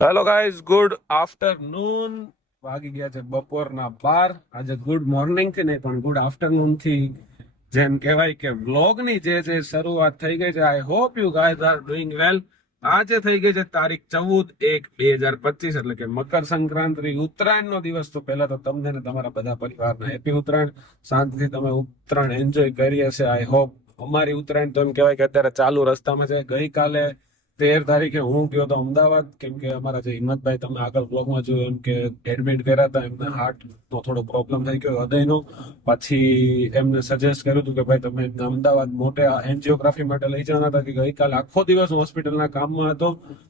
Hello guys, good afternoon. વાગી ગયા છે બપોરના 12. આજે ગુડ મોર્નિંગ થી નહીં પણ ગુડ આફ્ટરનૂન થી જેમ કહેવાય કે વ્લોગની જે શરૂઆત થઈ ગઈ છે. I hope you guys are doing વેલ. આજે થઈ ગઈ છે તારીખ 14/1/2025, એટલે કે મકર સંક્રાંતિ, ઉત્તરાયણ નો દિવસ. તો પહેલા તો તમને ને તમારા બધા પરિવારને હેપી ઉત્તરાયણ. શાંતિથી તમે ઉત્તરાયણ એન્જોય કરી હશે. I hope. અમારી ઉત્તરાયણ તો એમ કહેવાય કે અત્યારે ચાલુ રસ્તામાં છે. ગઈકાલે 13 તારીખે હું ગયો હતો અમદાવાદ, કેમ કે અમારા જે હિંમતભાઈ, તમે આગળ બ્લોગમાં જોયું એમ કે એડમિટ કર્યા હતા. એમને હાર્ટનો થોડો પ્રોબ્લેમ થઈ ગયો, હૃદયનો. પછી એમને સજેસ્ટ કર્યું હતું કે ભાઈ તમે એમને અમદાવાદ મોટે એન્જિયોગ્રાફી માટે લઈ જવાના હતા. કે ગઈકાલે આખો દિવસ હું હોસ્પિટલના કામમાં હતો.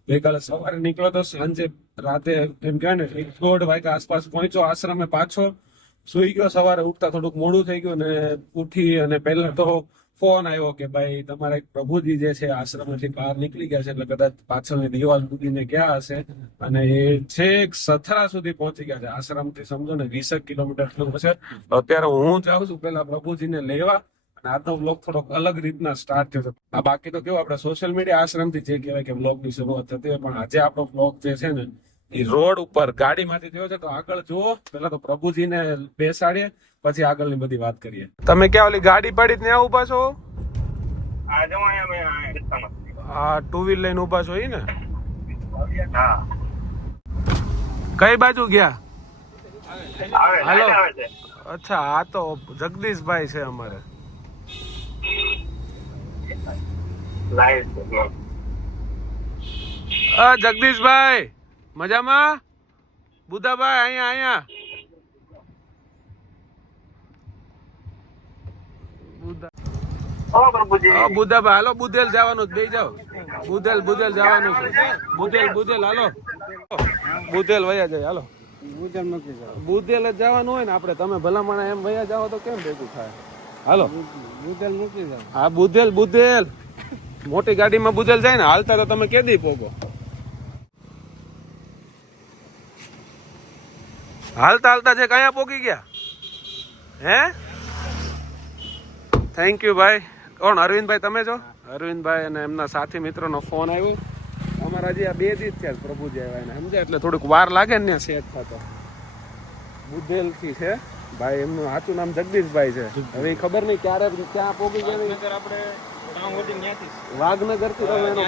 ગઈકાલે સવારે નીકળ્યો તો સાંજે રાતે એમ કહેવાય ને 1:30 આસપાસ પહોંચ્યો આશ્રમે પાછો. સુઈ ગયો. સવારે ઉઠતા થોડુંક મોડું થઈ ગયું ને ઉઠી અને પહેલા તો ફોન આવ્યો કે ભાઈ તમારા એક પ્રભુજી જે છે આશ્રમથી બહાર નીકળી ગયા છે, એટલે કદાચ પાછળની દિવાલ તૂટીને ગયા હશે અને એ છેક સથરા સુધી પહોંચી ગયા છે. આશ્રમથી સમજો ને 20 કિલોમીટર દૂર છે. અત્યારે હું જાઉં છું પેલા પ્રભુજીને લેવા, અને આજનો બ્લોગ થોડોક અલગ રીતના સ્ટાર્ટ થયો છે. આ બાકી તો કેવું, આપણે સોશિયલ મીડિયા આશ્રમથી જે કહેવાય કે બ્લોગની શરૂઆત થતી હોય, પણ આજે આપણો બ્લોગ જે છે ને એ રોડ ઉપર ગાડીમાંથી થયો છે. તો આગળ જુઓ, પેલા તો પ્રભુજીને બેસાડીએ, પછી આગળની બધી વાત કરીએ. તમે ક્યાં ઓલી ગાડી પડી ત્યાં ઉભા છો? હા, ટુ વ્હીલ લઈને ઉભા છો ઈ ને? કઈ બાજુ ગયા? હાલો. અચ્છા, આ તો જગદીશભાઈ છે અમારે. જગદીશભાઈ મજામાં? બુધાભાઈ અહીંયા અહીંયા. બુધાભાઈ હાલો, બુધેલ જવાનું, બે જાઓ. બુધેલ જવાનું છે. બુધેલ હાલો, બુધેલ વયા જાય. હાલો, બુધેલ જ જવાનું હોય ને આપણે. તમે ભલામણ એમ વયા જાઓ તો કેમ ભેગું થાય? હાલો, બુધેલ મૂકી જાઓ. હા, બુધેલ મોટી ગાડીમાં બુધેલ જાય ને. હાલતા તો તમે કેદી પોગો? હાલતા છે કયા પોગી ગયા? હે? થેન્ક યુ ભાઈ. કોણ? અરવિંદભાઈ તમે છો? અરવિંદભાઈ અને એમના સાથી મિત્રોનો ફોન આવ્યો. અમારા જે આ 2 દિવસ થયા પ્રભુજી આવ્યા એને સમજે, એટલે થોડુંક વાર લાગે ને સેટ થતો. બુધેલ થી છે ભાઈ. એમનું સાચું નામ જગદીશભાઈ છે. હવે ખબર નહીં ક્યારે ક્યાં પોગી જાય. વાઘનગર થી તમે એનો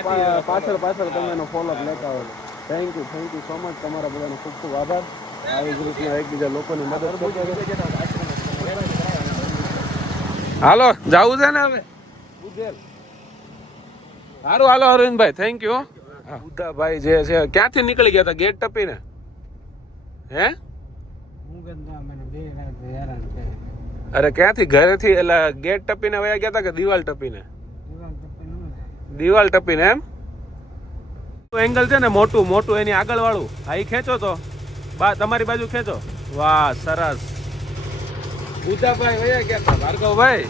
પાછળ તમે એનો ફોલોઅપ લેતા હોય. Thank you so much. તમારા બધાનો ખૂબ ખૂબ આભાર. આવી જ રીતના એકબીજા લોકોની મદદ કરતા. હાલો, જવું છે ને હવે બુધેલ. સારું, હાલો અરવિંદભાઈ, થેન્ક યુ. બુદ્ધાભાઈ જે છે ક્યાંથી નીકળી ગયા હતા? ગેટ ટપીને? હે? અરે ક્યાંથી? ઘરેથી એટલે ગેટ ટપીને વયા ગયા હતા કે દિવાલ ટપીને? દિવાલ ટપીને એમ? એંગલ છે ને મોટું એની આગળ વાળું. હા, એ ખેંચો તો તમારી બાજુ ખેંચો. વાહ, સરસ. બુદ્ધાભાઈ વયા ગયા હતા ભાર્ગવભાઈ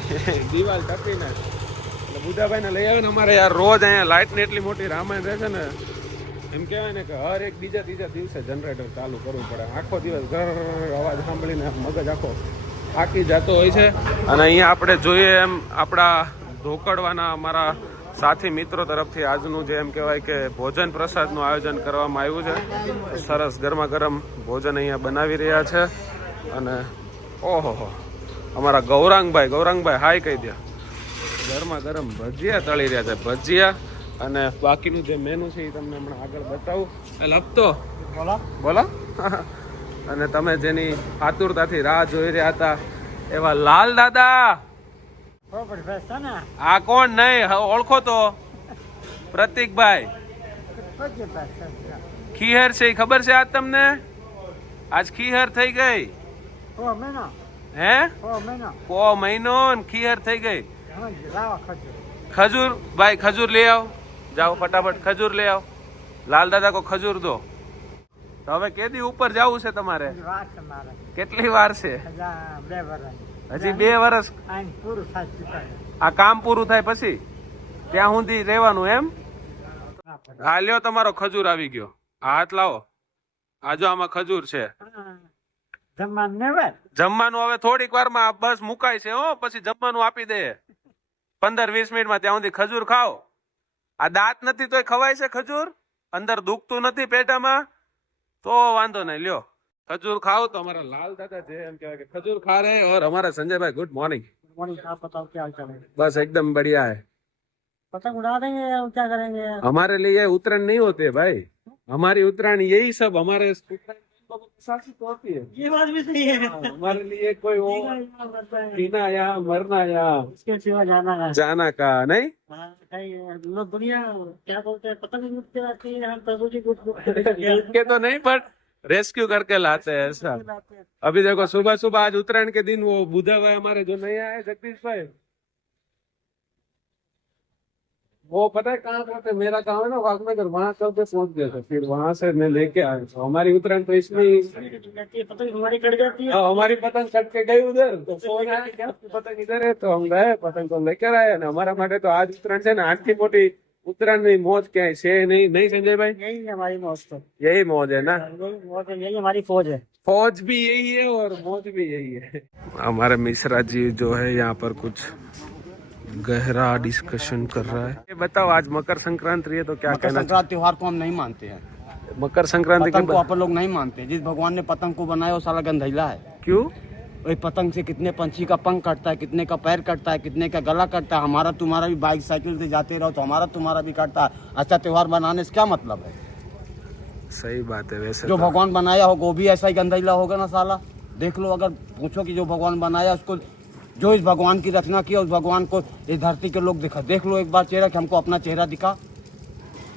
દિવાલ ટપીને. એટલે બુદ્ધાભાઈ ને લઈ આવે ને. અમારે યાર રોજ અહીંયા લાઇટ ને એટલી મોટી રામાયણ રહે છે ને, એમ કહેવાય ને કે હર એક બીજા દિવસે જનરેટર ચાલુ કરવું પડે. આખો દિવસ ઘર અવાજ સાંભળીને મગજ આખો થાકી જતો હોય છે. અને અહીંયા આપણે જોઈએ એમ આપણા ધોકડવાના અમારા સાથી મિત્રો તરફથી આજનું જે એમ કહેવાય કે ભોજન પ્રસાદનું આયોજન કરવામાં આવ્યું છે. સરસ ગરમા ગરમ ભોજન અહીંયા બનાવી રહ્યા છે. અને ઓહો, અમારા ગૌરાંગભાઈ હાય કહી દે. ગરમા ગરમ ભજીયા તળી રહ્યા છે. ભજીયા અને બાકીનું જે મેનુ છે એ તમને હમણાં આગળ બતાવું. લપતો બોલો. અને તમે જેની આતુરતાથી રાહ જોઈ રહ્યા હતા એવા લાલ દાદા. આ કોણ? નહીં ઓળખો તો? પ્રતિકભાઈ ખીહર છે, ખબર છે આજ તમને? આજ ખીહર થઈ ગઈ. હે? કો મહિનો ખીહર થઈ ગઈ. ખજૂર ભાઈ, ખજૂર લઈ આવો. જાઓ ફટાફટ ખજૂર લઈ આવો. લાલ દાદા કો ખજૂર દો. તો હવે કેદી ઉપર જવું છે તમારે? કેટલી વાર છે? હજી 2 વર્ષ. આ કામ પૂરું થાય પછી ત્યાં સુધી રહેવાનું એમ? હા, લ્યો તમારો ખજૂર આવી ગયો. હાથ લાવો. આજો આમાં ખજૂર છે. જમવાનું હવે થોડીક વારમાં બસ મુકાય છે. હો, પછી જમવાનું આપી દે 15-20 મિનિટમાં. ત્યાં સુધી ખજૂર ખાઓ. આ દાંત નથી તોય ખવાય છે ખજૂર? અંદર દુખતું નથી પેટામાં તો વાંધો નહીં લ્યો खजूर खाओ तो हमारा लाल दादा जे हम क्या खजूर खा रहे हैं और हमारा संजय भाई गुड मॉर्निंग। आप बताओ क्या हाल चाल है? बस एकदम बढ़िया है। पतंग उड़ा देंगे या क्या करेंगे? हमारे लिए उत्तरायण नहीं होते है भाई, हमारी उत्तरायण यही सब हमारे साथ होती है। ये बात भी सही है। हमारे लिए कोई वो जीना या मरना या इसके सिवा जाना है जाना का नहीं। हाँ, सही है। लोग दुनिया क्या बोलते हैं, पतंग उड़ते रहती है, हम प्रभु जी को के तो नहीं बट रेस्क्यू करके लाते हैं ऐसा। अभी देखो सुबह सुबह आज उत्तरायण के दिन वो बुधा भाई हमारे जो नहीं आए जगदीश भाई, वो पता है कहाँ पहुंचे, मेरा गाँव है ना वाघनगर, वहां कब से पहुंच गए थे, फिर वहां से मैं लेके आया। तो हमारी उत्तरायण तो इसमें ही पतंग हमारी कट जाती है। हमारी पतंग कट के गई उधर, तो फोन आया क्या आपकी पतंग इधर है, तो हम गए पतंग को लेकर आए ना। हमारा માટે तो आज उत्तरायण છે ને આટલી મોટી उत्तरायण ની મોજ ક્યાંય છે नहीं, नहीं संजय भाई? यही है हमारी मौज, तो यही मौज है ना, यही मौज है, यही हमारी फौज है। फौज भी यही है और मौज भी यही है। हमारे मिश्रा जी जो है यहाँ पर कुछ गहरा डिस्कशन कर रहा है। ये बताओ आज मकर संक्रांति है तो क्या मकर कहना संक्रांति त्योहार को हम नहीं मानते हैं। चाहिए? मकर संक्रांति पतंग को के अपन लोग नहीं मानते। जिस भगवान ने पतंग को बनाया वो साला गंधैला है। क्यों? वही पतंग से कितने पंछी का पंख कटता है, कितने का पैर कटता है, कितने का गला कटता है। हमारा तुम्हारा भी बाइक साइकिल से जाते रहो तो हमारा तुम्हारा भी कटता है। अच्छा त्योहार बनाने से क्या मतलब है? सही बात है। वैसे जो तो भगवान बनाया हो वो भी ऐसा ही गंधैला होगा ना साला। देख लो, अगर पूछो कि जो भगवान बनाया उसको, जो इस भगवान की रचना किया उस भगवान को इस धरती के लोग दिखा, देख लो एक बार चेहरा, कि हमको अपना चेहरा दिखा।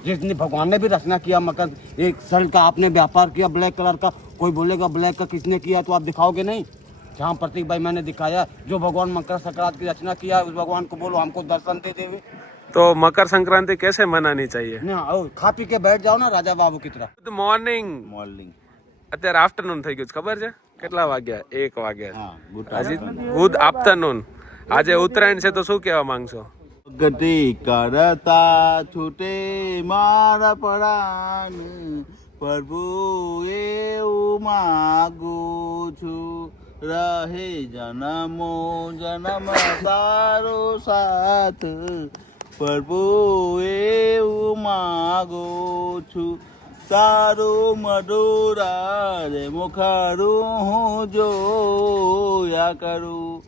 जिसने भगवान ने भी रचना किया मकर, एक सन का आपने व्यापार किया ब्लैक कलर का, कोई बोलेगा ब्लैक का किसने किया, तो आप दिखाओगे नहीं। जहाँ प्रतीक भाई मैंने दिखाया, जो भगवान मकर संक्रांति की रचना किया उस भगवान को बोलो हमको दर्शन दे देवे। तो मकर संक्रांति कैसे मनानी चाहिए? ना आओ, खा पी के बैठ जाओ ना राजा बाबू की तरह। Good morning. मॉर्निंग અત્યારે આફ્ટરનૂન થઈ ગયું છે, ખબર છે કેટલા વાગ્યા? 1 વાગ્યા। हाँ गुड હજી ગુડ આફ્ટરનૂન। આજે ઉત્તરાયણ છે તો શું કહેવા માંગશો? ગતિ કરતા છૂટે મારા પરાન પ્રભુ એવું માગું છું રહે જન્મો જન્મ તારો સાથ પ્રભુ એવું માગું છું તારું મધુરા રે મુખારું હું જોયા કરું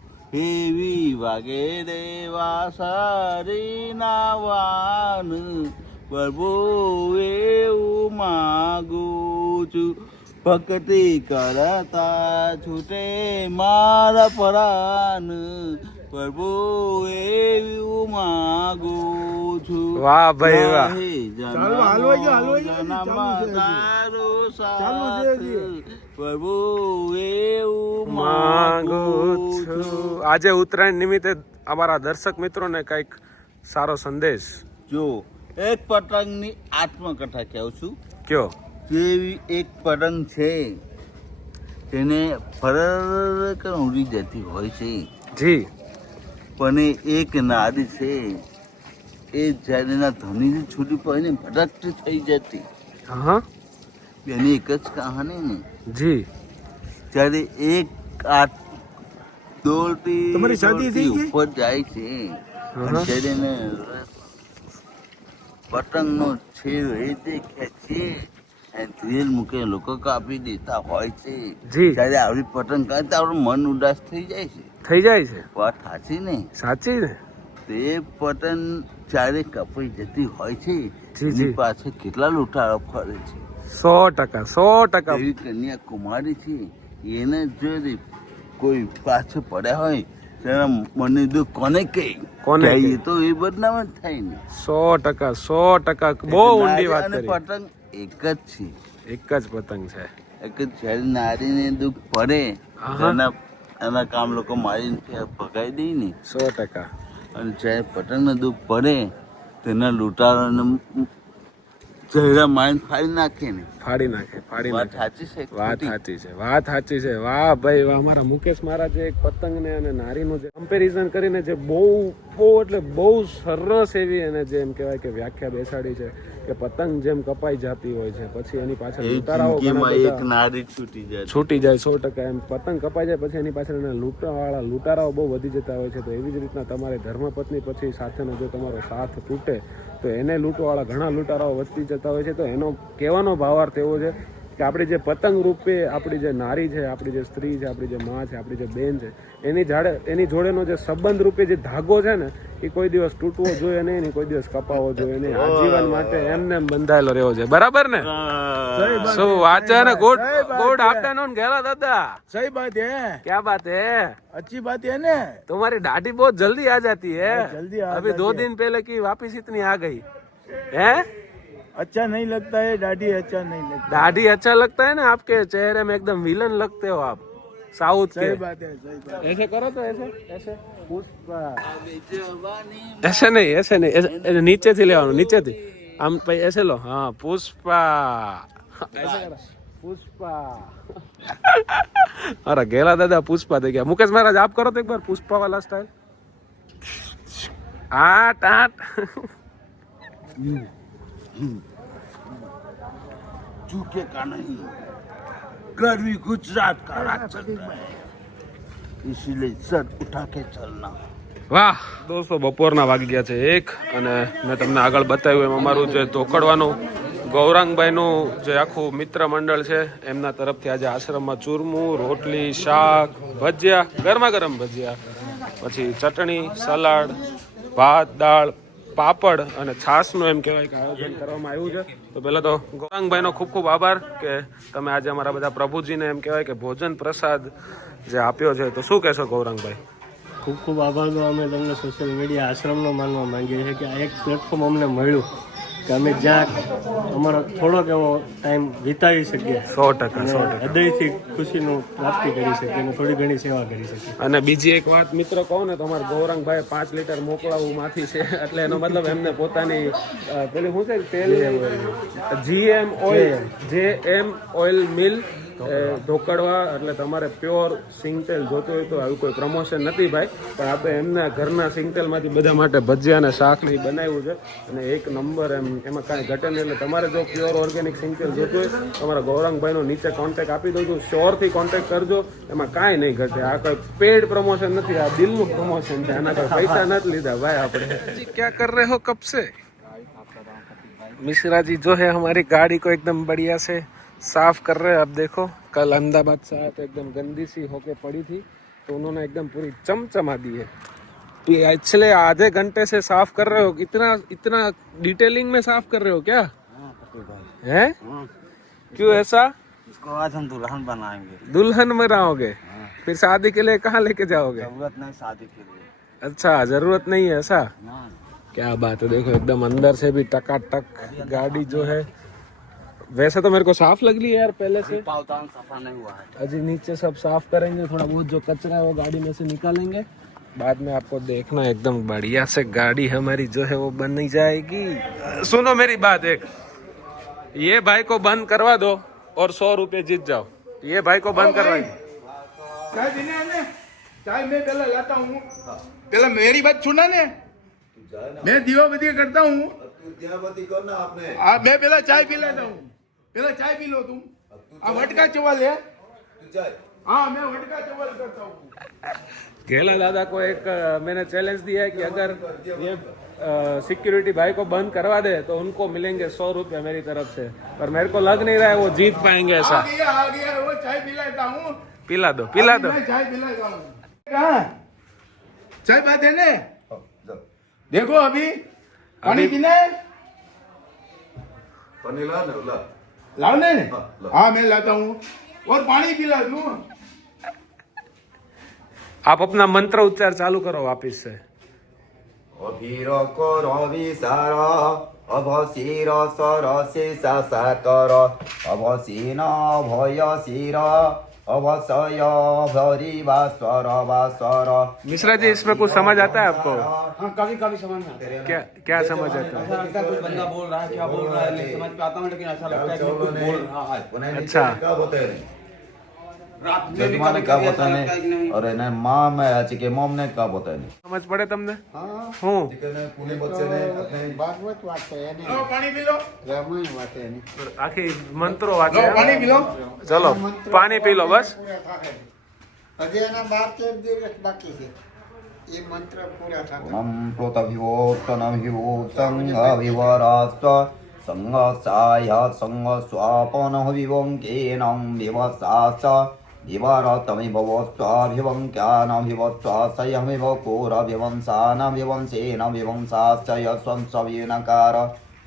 એવી વાગે રે વાસારી નાવાન પ્રભુ એવું માગું છું ભક્તિ કરતા છૂટે મારા પરાન પ્રભુ એવું માગું છું વાહ ભાઈ વાહ। તારો સાથ પ્રભુ એવું માંગુ છું। આજે ઉત્તરાયણ નિમિત્તે અમારા દર્શક મિત્રોને કઈક સારો સંદેશ જો એક પતંગની આત્મકથા કહું છું। કયો? જેવી એક પતંગ છે તેને ફરક ઉડી જતી હોય છે, જી પણ એક નારી છે એ જ્યારે એના ધણીથી છૂટી પડે ને ભટકતી થઈ જતી, હા એની એક જ કહાની ને। જી ત્યારે એક દોડતી દોડતી ઉપર જાય છે અને ત્યારે એને પતંગનો છેડો એ રીતે ખેંચી અને ધ્રેલ મૂકે લોકો કાપી દેતા હોય છે। જી ત્યારે આવી પતંગ કાઢતા આપણું મન ઉદાસ થઈ જાય છે। થઈ જાય છે। વાત સાચી ને? સાચી ને? તે પતંગ જ્યારે કપાઈ જતી હોય છે જી, એની જી। પાછળ કેટલા લૂંટારો ફરે છે। 100% 100%। એવી કન્યાકુમારી છે, એને જો કોઈ પાછળ પડ્યા હોય તેના મને દુઃખ કોને કહે? કોને કહે? કહીએ તો એ બદનામ જ થાય ને। 100% 100% બહુ ઊંડી વાત અને કરી। પતંગ એક જ છે, એક જ પતંગ છે। એક જ જ્યારે નારીને દુઃખ પડે આહા। એના કામ લોકો મારીને ભગાઈ દે ને, 100%। અને જ્યારે પતંગને દુઃખ પડે તેના લૂંટારોને ચહેરા મારીને ફાડી નાખે ને। ફાડી નાખે, ફાડી વાત નાખે। સાચી છે? વાત સાચી છે, વાત સાચી છે। વાહ ભાઈ વાહ। અમારા મુકેશ મહારાજે એક પતંગ ને અને નારીનું જે કમ્પેરિઝન કરીને જે બહુ બહુ એટલે બહુ સરસ એવી અને જે એમ કહેવાય કે વ્યાખ્યા બેસાડી છે કે પતંગ જેમ કપાઈ જતી હોય છે પછી એની પાછળ એ લૂંટારાઓ ઘણા જિંદગીમાં એક બધા નારી છૂટી જાય. છૂટી જાય 100%. એમ પતંગ કપાઈ જાય પછી એની પાછળ એના લૂંટારાઓ બહુ વધી જતા હોય છે. તો એવી જ રીતના તમારે ધર્મપત્ની પછી સાથેનો જો તમારો સાથ તૂટે તો એને લૂંટવાવાળા ઘણા લૂંટારાઓ વધતી જતા હોય છે. તો એનો કહેવાનો ભાવાર્થ એવો છે કે આપણી જે પતંગ રૂપે આપણી જે નારી છે, આપણી જે સ્ત્રી છે, આપણી જે માં છે, આપણી જે બેન છે, એની જોડેનો જે સંબંધ રૂપે જે ધાગો છે ને એ કોઈ દિવસ તૂટવો જોઈએ નહીં, ને કોઈ દિવસ કપાવવો જોઈએ નહીં. આજીવન માટે એમને એમ બંધાયેલો રહેવો જોઈએ. બરાબર ને? શું વાત છે ને? ગુડ आफ्टरनून गहला दादा. सही बात है, क्या बात है? अच्छी बात है ना। तुम्हारी दाढ़ी बहुत जल्दी आ जाती है. जल्दी आ अभी 2 दिन पहले की वापिस इतनी आ गई है. अच्छा नहीं लगता है दाढ़ी, अच्छा नहीं लगता। दाढ़ी अच्छा लगता है ना? आपके चेहरे में एकदम विलन लगते हो आप, साउथ के. सही बात है, सही बात है। ऐसे करो तो ऐसे पुष्पा. ऐसे नहीं, ऐसे नीचे થી લેવાનું, નીચે થી આમ પછી ऐसे लो. हाँ पुष्पा. ऐसे करो पुष्पा. अरे गेला दादा पुष्पा થઈ ગયા. मुकेश महाराज आप करो तो एक बार पुष्पा वाला स्टाइल. आट आट. झुके का नहीं, गर्वी गुजरात का राज चल रहा है, इसीलिए सर उठा के चलना. વાહ દોસ્તો, બપોરના વાગી ગયા છે 1 અને મેં તમને આગળ બતાવ્યું એમ અમારું જે ધોકડવાનું ગૌરાંગભાઈનું જે આખું મિત્ર મંડળ છે એમના તરફથી આજે આશ્રમમાં ચૂરમું, રોટલી, શાક, ભજીયા, ગરમા ગરમ ભજીયા, પછી ચટણી, સલાડ, ભાત, દાળ, પાપડ અને છાશનું એમ કહેવાય કે આયોજન કરવામાં આવ્યું છે. તો પહેલાં તો ગૌરાંગભાઈનો ખૂબ ખૂબ આભાર કે તમે આજે અમારા બધા પ્રભુજીને એમ કહેવાય કે ભોજન પ્રસાદ જે આપ્યો છે. તો શું કહેશો ગૌરાંગભાઈ? ખૂબ ખૂબ આભાર. તો અમે તમને સોશિયલ મીડિયા આશ્રમનો માનવા માંગીએ છીએ કે આ એક પ્લેટફોર્મ અમને મળ્યું કે અમે જ્યાં અમારો થોડોક એવો ટાઈમ વિતાવી શકીએ, 100%. હૃદયથી ખુશીનું પ્રાપ્તિ કરી શકીએ અને થોડી ઘણી સેવા કરી શકીએ. અને બીજી એક વાત મિત્રો કહું ને તો અમારે ગૌરાંગભાઈ 5 લીટર મોકલાવું માંથી છે, એટલે એનો મતલબ એમને પોતાની પેલી શું છે તેલ JM ઓઇલ મિલ ધોકડવા, એટલે તમારે પ્યોર સિંગતેલ જોતું હોય તો આવું કોઈ પ્રમોશન નથી ભાઈ, પણ આપણે એમના ઘરના સિંગતેલમાંથી બધા માટે ભજીયા અને શાક ને બનાવ્યું છે અને 1 નંબર. એમાં કાંઈ ઘટે નહીં. એટલે તમારે જો પ્યોર ઓર્ગેનિક સિંગતેલ જોતું હોય તમારા ગૌરાંગભાઈનો નીચે કોન્ટેક્ટ આપી દઉં છું, શ્યોરથી કોન્ટેક્ટ કરજો. એમાં કાંઈ નહીં ઘટે. આ કોઈ પેડ પ્રમોશન નથી, આ દિલનું પ્રમોશન છે. આના કોઈ પૈસા નથી લીધા ભાઈ આપણે. क्या कर रहे हो कब से? मिश्रा जी जो है हमारी गाड़ी को एकदम बढ़िया से साफ कर रहे हैं. अब देखो कल अहमदाबाद से आया तो एकदम गंदी सी होके पड़ी थी, तो उन्होंने एकदम पूरी चमचमा दी है. पिछले आधे घंटे से साफ कर रहे हो. इतना डिटेलिंग में साफ कर रहे हो क्या? हैं? क्यों ऐसा? इसको आज हम दुल्हन बनाएंगे. दुल्हन बनाओगे? फिर शादी के लिए कहाँ लेके जाओगे? जरूरत नहीं शादी के लिए. अच्छा, जरूरत नहीं है ऐसा? क्या बात है. देखो एकदम अंदर से भी टकाटक गाड़ी जो है. वैसे तो मेरे को साफ लग रही है यार पहले से. पावदान सफा नहीं हुआ है. अजी नीचे सब साफ करेंगे, थोड़ा बहुत जो कचरा है वो गाड़ी में से निकालेंगे. बाद में आपको देखना एकदम बढ़िया से गाड़ी हमारी जो है वो बन जाएगी. सुनो मेरी बात एक, ये भाई को बंद करवा दो और 100 रुपये जीत जाओ. ये भाई को बंद करवाइए. चाय देने आने, चाय मैं पहले लाता हूँ. पहले मेरी बात सुना ने, मैं दीवाबत्ती करता हूँ. मैं पहला चाय पी लेता हूँ. पहले चाय पी लो तुम. वटका चावल है. हाँ मैं वटका चावल करता हूँ. गेला दादा को एक मैंने चैलेंज दिया है कि अगर ये सिक्योरिटी भाई को बंद करवा दे तो उनको मिलेंगे 100 रुपये मेरी तरफ से, पर मेरे को लग नहीं रहा है वो जीत पाएंगे ऐसा. आ गया वो चाय पिलाता हूँ. पिला दो. मैं चाय पिलाता हूँ. कहाँ चाय बात है ने. देखो अभी पानी पीना है. पानी ला ना ला. लाओ ने. हाँ मैं लाता हूँ और पानी पिला दूँ. आप अपना मंत्र उच्चार चालू करो वापिस से. अभिरको रवि सारा अभसीर सरसे साकर अभसीन भय शिर अवसय भरिवा स्वर. मिश्रा जी इसमें कुछ समझ आता है आपको? हाँ कभी कभी समझ में आता है. क्या समझ आता है? ऐसा लगता है कुछ बंदा बोल रहा है, क्या बोल रहा है नहीं समझ पाता हूँ, लेकिन ऐसा लगता है कि कुछ बोल रहा है. अच्छा. क्या होते हैं रात में भी जजमान कभी क्या कभी बोलता ऐसा लगता है कि है नहीं। और એને માં में अच्छी के मॉम ने क्या बोलता है સમજ પડે તમને હું पुणे बच्चे ने अपने લો પાણી પી લો આખી મંત્રો વાંચે લો પાણી પી લો ચલો પાણી પી લો બસ હજી એના 12-13 દિવસ બાકી છે એ મંત્ર પૂરા થતા ओम प्रोतभिवोत्तनभिवोत्तं अविवरास्व संगसाय संगस्वापनभिवं केनं विवसास विवरतमिभवस्वाभिवंक्यानभिवस्वासयमिव कोरभिवंसानभिवंसेनभिवंसाश्चय स्वंसवीनकार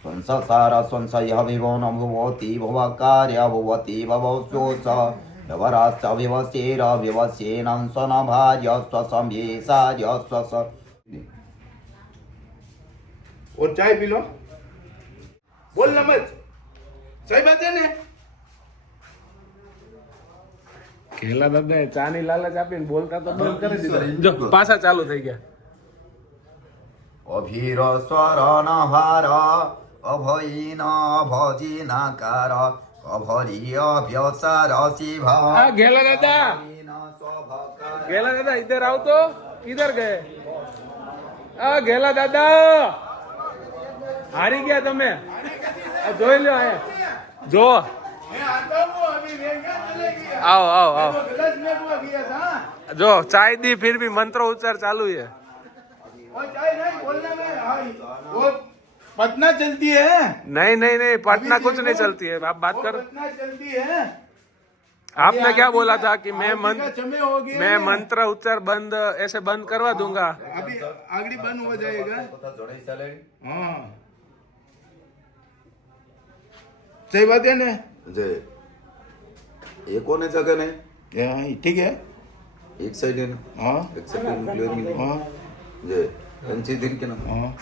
स्वंससार स्वंसयः विभो न भुवति भवकार्य भुवति भवस्योस व्यवराश्चविवस्येरविवस्येनं स्वनभार्य स्वसंयेसाय स्वस और चाय पी लो बोल ना मत सही बात है ने કેલા દાદા ચાની લાલચ આપીને બોલતા તો બંધ કરી દીધા જો પાછા ચાલુ થઈ ગયા અભીર સ્વરનહાર અભયીન ભજીનાકાર અભરીય વ્યસાર શિભા આ ગેલા દાદા ગેલા દાદા ઇધર આવ તો કિધર ગયે આ ગેલા દાદા હારી ગયા તમે આ જોઈ લો આયા જો मैं आता हूँ अभी वेगा चले गया आओ आओ आओ वो गलत में हुआ गया था जो चाय दी फिर भी मंत्र उच्चार चालू है और चाय नहीं बोलने में हाँ, वो पटना चलती है नहीं नहीं नहीं पटना कुछ नहीं चलती है आप बात वो कर पटना चलती है आपने क्या बोला था कि मैं आरती का मंत्र समय हो गया मैं ना। मंत्र उच्चार बंद ऐसे बंद करवा दूंगा अभी आगड़ी बंद हो जाएगा हाँ सही बात है ना જે એ કોને જગે ને हाँ, ठीक है એક સાઈડ हाँ એક સાઈડ ક્લિયર મિલી हाँ જે पंची दिन के ना हाँ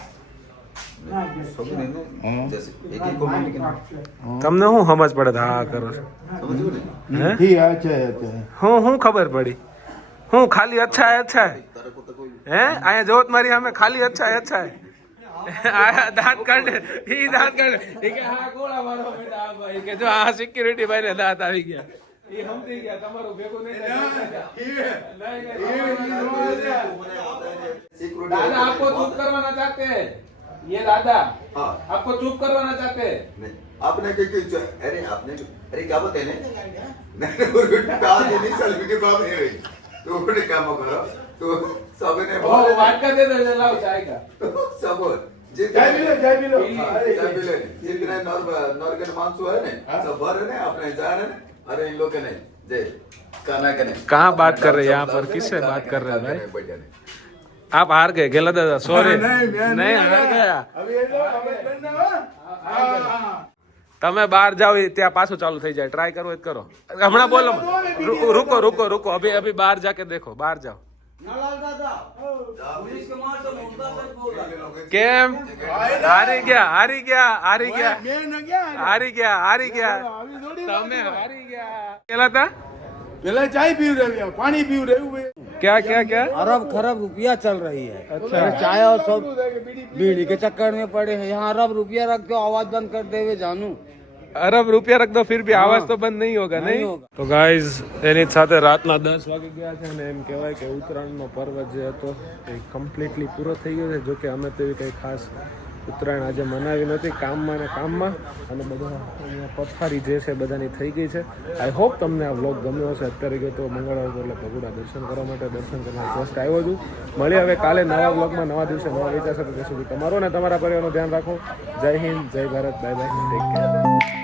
सब ने हाँ। जैसे एक ही को मिली के ना તમને શું સમજ પડે છે? હા કરો છો समझो ने હે ठीक है अच्छा है अच्छा है હું ખબર પડી હું ખાલી અચ્છા હે तारे को तो कोई હે અહીંયા જોત મારી સામે ખાલી અચ્છા હે આ દાંત કાઢે ઈ દાંત કાઢે ઈ કે હા ગોળા મારો બેટા આ ભાઈ કે જો આ સિક્યુરિટી ભાઈ ને દાંત આવી ગયા ઈ સમજી ગયા તમારું ભેગું નહીં થાય दादा आपको चुप करवाना चाहते हैं ये दादा हाँ। आपको चुप करवाना चाहते हैं नहीं आपने अरे आपने अरे क्या बोलते हैं नहीं वो कहा ये नहीं चल वीडियो कॉल नहीं हुई तो उन्होंने काम करो तो सब ने ओ वाटका दे दो लाओ चाय का सब चाय पी लो चाय पी लो जितने नॉर्गन मांसू है ना सब भर है ना अपने जा रहे ना अरे इन लोग के नहीं जय काना के नहीं कहाँ बात कर रहे हैं यहाँ पर किससे बात कर रहे हैं भाई आप हार गए गेला दादा सॉरी नहीं हार गया अभी ये लो हमें करना हो हाँ તમે બહાર જાઓ એ ત્યાં પાછું ચાલુ થઈ જાય ટ્રાય કરો એ જ કરો હમણાં બોલો रुको रुको रुको अभी अभी बाहर जाके देखो बाहर जाओ नालाल दादा पुलिस के मार से मुर्दा से बोल रहा है કેમ હારી ગયા હારી ગયા હારી ગયા मैं न क्या હારી ગયા હારી ગયા अभी थोड़ी તમે હારી ગયા કેલા હતા पहले चाय पी रहे हो पानी पी रहे हो क्या क्या क्या अरब खरब रुपया चल रही है अच्छा चाय और सब बीड़ी के चक्कर में पड़े हैं यहाँ अरब रुपया रख दो आवाज बंद कर दे हुए जानू અરબ રૂપિયા રખ દો ફિર ભી આવાજ તો બંધ નહીં હોગા નહીં નહીં હોગા. તો ગાઈઝ એની જ સાથે રાતના 10 વાગી ગયા છે અને એમ કહેવાય કે ઉત્તરાયણનો પર્વ જે હતો એ કમ્પ્લીટલી પૂરો થઈ ગયો છે જો કે અમે તો એવી કંઈ ખાસ ઉત્તરાયણ આજે મનાવી નથી કામમાં ને કામમાં અને બધા અહીંયા પથારી જે છે બધાની થઈ ગઈ છે આઈ હોપ તમને આ વ્લોગ ગમ્યો હશે અત્યારે ગયો તો મંગળવાર હતો એટલે ભગુડા દર્શન કરવા માટે દર્શન કરવા જસ્ટ આવ્યો છું મળીએ હવે કાલે નવા વ્લોગમાં નવા દિવસે નવા વિચાર સાથે ત્યાં સુધી તમારો ને તમારા પરિવારનું ધ્યાન રાખો જય હિન્દ જય Bharat bye bye take care